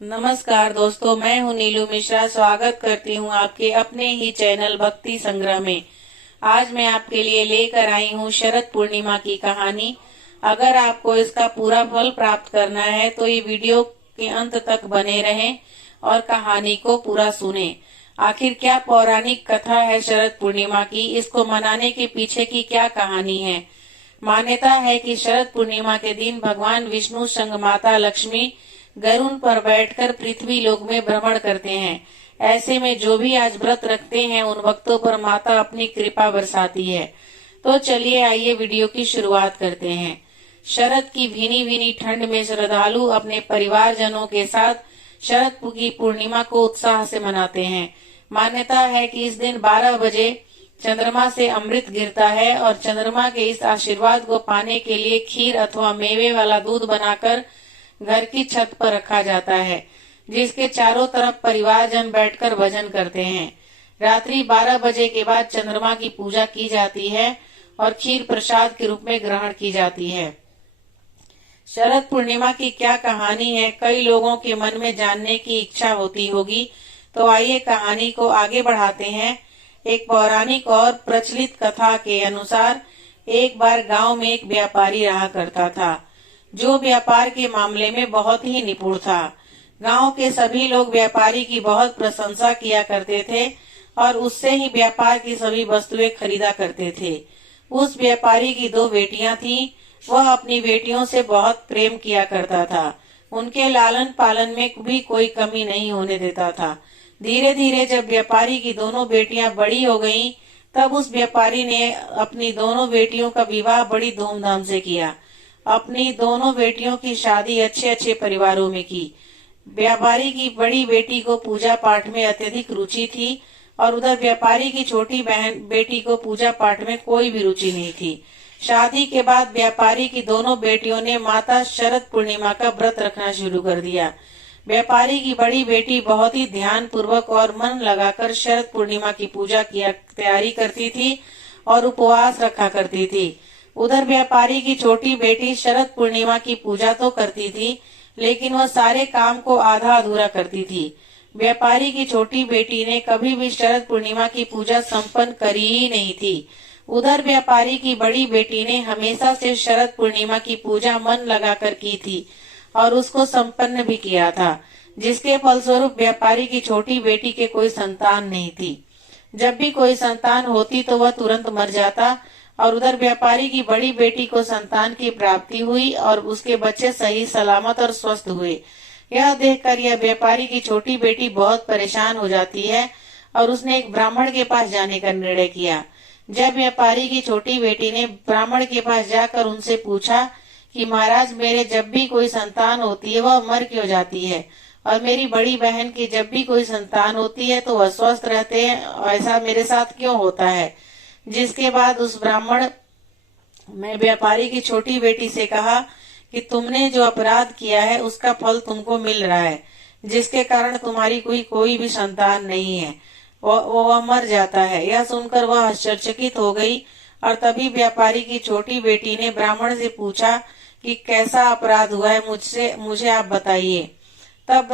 नमस्कार दोस्तों, मैं हूं नीलू मिश्रा। स्वागत करती हूं आपके अपने ही चैनल भक्ति संग्रह में। आज मैं आपके लिए लेकर आई हूं शरद पूर्णिमा की कहानी। अगर आपको इसका पूरा फल प्राप्त करना है तो ये वीडियो के अंत तक बने रहें और कहानी को पूरा सुने। आखिर क्या पौराणिक कथा है शरद पूर्णिमा की, इसको मनाने के पीछे की क्या कहानी है। मान्यता है कि शरद पूर्णिमा के दिन भगवान विष्णु संग माता लक्ष्मी गरुड़ पर बैठकर पृथ्वी लोक में भ्रमण करते हैं। ऐसे में जो भी आज व्रत रखते हैं उन भक्तों पर माता अपनी कृपा बरसाती है। तो चलिए आइए वीडियो की शुरुआत करते हैं। शरद की भीनी भीनी ठंड में श्रद्धालु अपने परिवारजनों के साथ शरद की पूर्णिमा को उत्साह से मनाते हैं। मान्यता है कि इस दिन 12 बजे चंद्रमा से अमृत गिरता है और चंद्रमा के इस आशीर्वाद को पाने के लिए खीर अथवा मेवे वाला दूध बनाकर घर की छत पर रखा जाता है, जिसके चारों तरफ परिवारजन बैठकर भजन करते हैं। रात्रि 12 बजे के बाद चंद्रमा की पूजा की जाती है और खीर प्रसाद के रूप में ग्रहण की जाती है। शरद पूर्णिमा की क्या कहानी है, कई लोगों के मन में जानने की इच्छा होती होगी। तो आइए कहानी को आगे बढ़ाते हैं। एक पौराणिक और प्रचलित कथा के अनुसार एक बार गांव में एक व्यापारी रहा करता था, जो व्यापार के मामले में बहुत ही निपुण था। गांव के सभी लोग व्यापारी की बहुत प्रशंसा किया करते थे और उससे ही व्यापार की सभी वस्तुएं खरीदा करते थे। उस व्यापारी की 2 बेटियां थीं। वह अपनी बेटियों से बहुत प्रेम किया करता था। उनके लालन पालन में भी कोई कमी नहीं होने देता था। धीरे धीरे जब व्यापारी की दोनों बेटियां बड़ी हो गईं, तब उस व्यापारी ने अपनी दोनों बेटियों का विवाह बड़ी धूमधाम से किया। अपनी दोनों बेटियों की शादी अच्छे अच्छे परिवारों में की। व्यापारी की बड़ी बेटी को पूजा पाठ में अत्यधिक रुचि थी और उधर व्यापारी की छोटी बहन बेटी को पूजा पाठ में कोई भी रुचि नहीं थी। शादी के बाद व्यापारी की दोनों बेटियों ने माता शरद पूर्णिमा का व्रत रखना शुरू कर दिया। व्यापारी की बड़ी बेटी बहुत ही ध्यान पूर्वक और मन लगाकर शरद पूर्णिमा की पूजा की तैयारी करती थी और उपवास रखा करती थी। उधर व्यापारी की छोटी बेटी शरद पूर्णिमा की पूजा तो करती थी, लेकिन वह सारे काम को आधा अधूरा करती थी। व्यापारी की छोटी बेटी ने कभी भी शरद पूर्णिमा की पूजा संपन्न करी ही नहीं थी। उधर व्यापारी की बड़ी बेटी ने हमेशा से शरद पूर्णिमा की पूजा मन लगाकर की थी और उसको संपन्न भी किया था, जिसके फलस्वरूप व्यापारी की छोटी बेटी के कोई संतान नहीं थी। जब भी कोई संतान होती तो वह तुरंत मर जाता और उधर व्यापारी की बड़ी बेटी को संतान की प्राप्ति हुई और उसके बच्चे सही सलामत और स्वस्थ हुए। यह देखकर यह व्यापारी की छोटी बेटी बहुत परेशान हो जाती है और उसने एक ब्राह्मण के पास जाने का निर्णय किया। जब व्यापारी की छोटी बेटी ने ब्राह्मण के पास जाकर उनसे पूछा कि महाराज, मेरे जब भी कोई संतान होती है वह मर क्यों जाती है, और मेरी बड़ी बहन की जब भी कोई संतान होती है तो वह स्वस्थ रहते हैं, ऐसा मेरे साथ क्यों होता है। जिसके बाद उस ब्राह्मण ने व्यापारी की छोटी बेटी से कहा कि तुमने जो अपराध किया है उसका फल तुमको मिल रहा है, जिसके कारण तुम्हारी कोई भी संतान नहीं है, वह मर जाता है। यह सुनकर वह आश्चर्यचकित हो गई और तभी व्यापारी की छोटी बेटी ने ब्राह्मण से पूछा कि कैसा अपराध हुआ है, मुझे आप बताइए। तब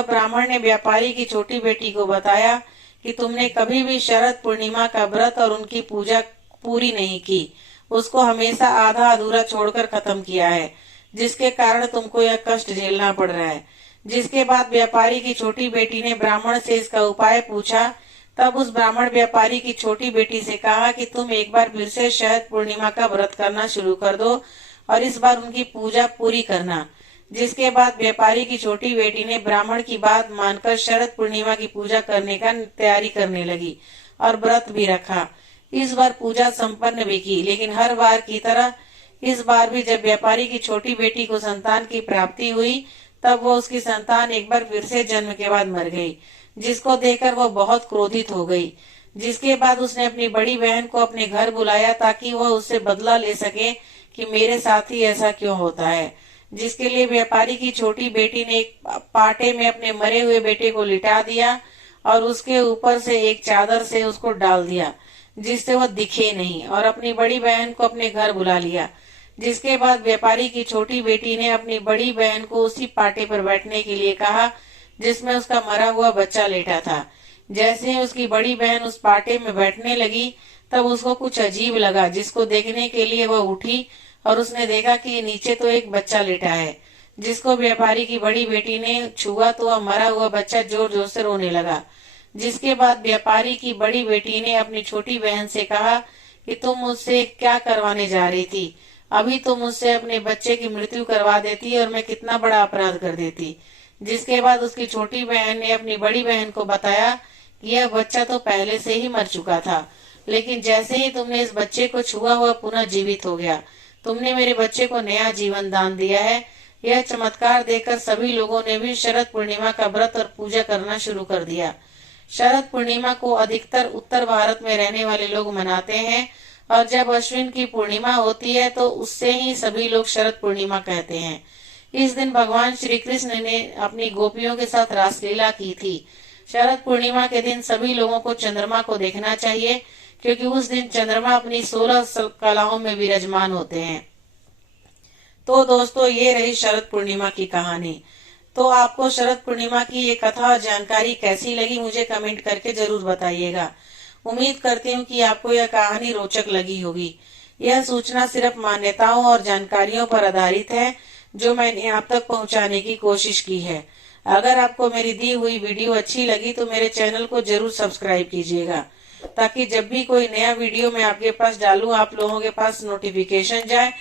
ब्राह्मण ने व्यापारी की छोटी बेटी को बताया कि तुमने कभी भी शरद पूर्णिमा का व्रत और उनकी पूजा पूरी नहीं की, उसको हमेशा आधा अधूरा छोड़कर खत्म किया है, जिसके कारण तुमको यह कष्ट झेलना पड़ रहा है। जिसके बाद व्यापारी की छोटी बेटी ने ब्राह्मण से इसका उपाय पूछा। तब उस ब्राह्मण व्यापारी की छोटी बेटी से कहा कि तुम एक बार फिर से शरद पूर्णिमा का व्रत करना शुरू कर दो और इस बार उनकी पूजा पूरी करना। जिसके बाद व्यापारी की छोटी बेटी ने ब्राह्मण की बात मानकर शरद पूर्णिमा की पूजा करने का तैयारी करने लगी और व्रत भी रखा। इस बार पूजा संपन्न भी की, लेकिन हर बार की तरह इस बार भी जब व्यापारी की छोटी बेटी को संतान की प्राप्ति हुई, तब वो उसकी संतान एक बार फिर से जन्म के बाद मर गई, जिसको देखकर वह बहुत क्रोधित हो गई। जिसके बाद उसने अपनी बड़ी बहन को अपने घर बुलाया ताकि वह उससे बदला ले सके कि मेरे साथ ही ऐसा क्यों होता है। जिसके लिए व्यापारी की छोटी बेटी ने एक पाटे में अपने मरे हुए बेटे को लिटा दिया और उसके ऊपर से एक चादर से उसको डाल दिया, जिससे वह दिखे नहीं, और अपनी बड़ी बहन को अपने घर बुला लिया। जिसके बाद व्यापारी की छोटी बेटी ने अपनी बड़ी बहन को उसी पाटे पर बैठने के लिए कहा जिसमें उसका मरा हुआ बच्चा लेटा था। जैसे ही उसकी बड़ी बहन उस पाटे में बैठने लगी तब उसको कुछ अजीब लगा, जिसको देखने के लिए वह उठी और उसने देखा कि नीचे तो एक बच्चा लेटा है, जिसको व्यापारी की बड़ी बेटी ने छुआ तो वह मरा हुआ बच्चा जोर जोर से रोने लगा। जिसके बाद व्यापारी की बड़ी बेटी ने अपनी छोटी बहन से कहा कि तुम मुझसे क्या करवाने जा रही थी, अभी तो मुझसे अपने बच्चे की मृत्यु करवा देती और मैं कितना बड़ा अपराध कर देती। जिसके बाद उसकी छोटी बहन ने अपनी बड़ी बहन को बताया कि यह बच्चा तो पहले से ही मर चुका था, लेकिन जैसे ही तुमने इस बच्चे को छुआ हुआ पुनः जीवित हो गया। तुमने मेरे बच्चे को नया जीवन दान दिया है। यह चमत्कार देखकर सभी लोगों ने भी शरद पूर्णिमा का व्रत और पूजा करना शुरू कर दिया। शरद पूर्णिमा को अधिकतर उत्तर भारत में रहने वाले लोग मनाते हैं और जब अश्विन की पूर्णिमा होती है तो उससे ही सभी लोग शरद पूर्णिमा कहते हैं। इस दिन भगवान श्री कृष्ण ने अपनी गोपियों के साथ रासलीला की थी। शरद पूर्णिमा के दिन सभी लोगों को चंद्रमा को देखना चाहिए, क्योंकि उस दिन चंद्रमा अपनी 16 कलाओं में विराजमान होते हैं। तो दोस्तों, ये रही शरद पूर्णिमा की कहानी। तो आपको शरद पूर्णिमा की ये कथा और जानकारी कैसी लगी, मुझे कमेंट करके जरूर बताइएगा। उम्मीद करती हूँ कि आपको यह कहानी रोचक लगी होगी। यह सूचना सिर्फ मान्यताओं और जानकारियों पर आधारित है जो मैंने आप तक पहुंचाने की कोशिश की है। अगर आपको मेरी दी हुई वीडियो अच्छी लगी तो मेरे चैनल को जरूर सब्सक्राइब कीजिएगा, ताकि जब भी कोई नया वीडियो मैं आपके पास डालूं आप लोगों के पास नोटिफिकेशन जाए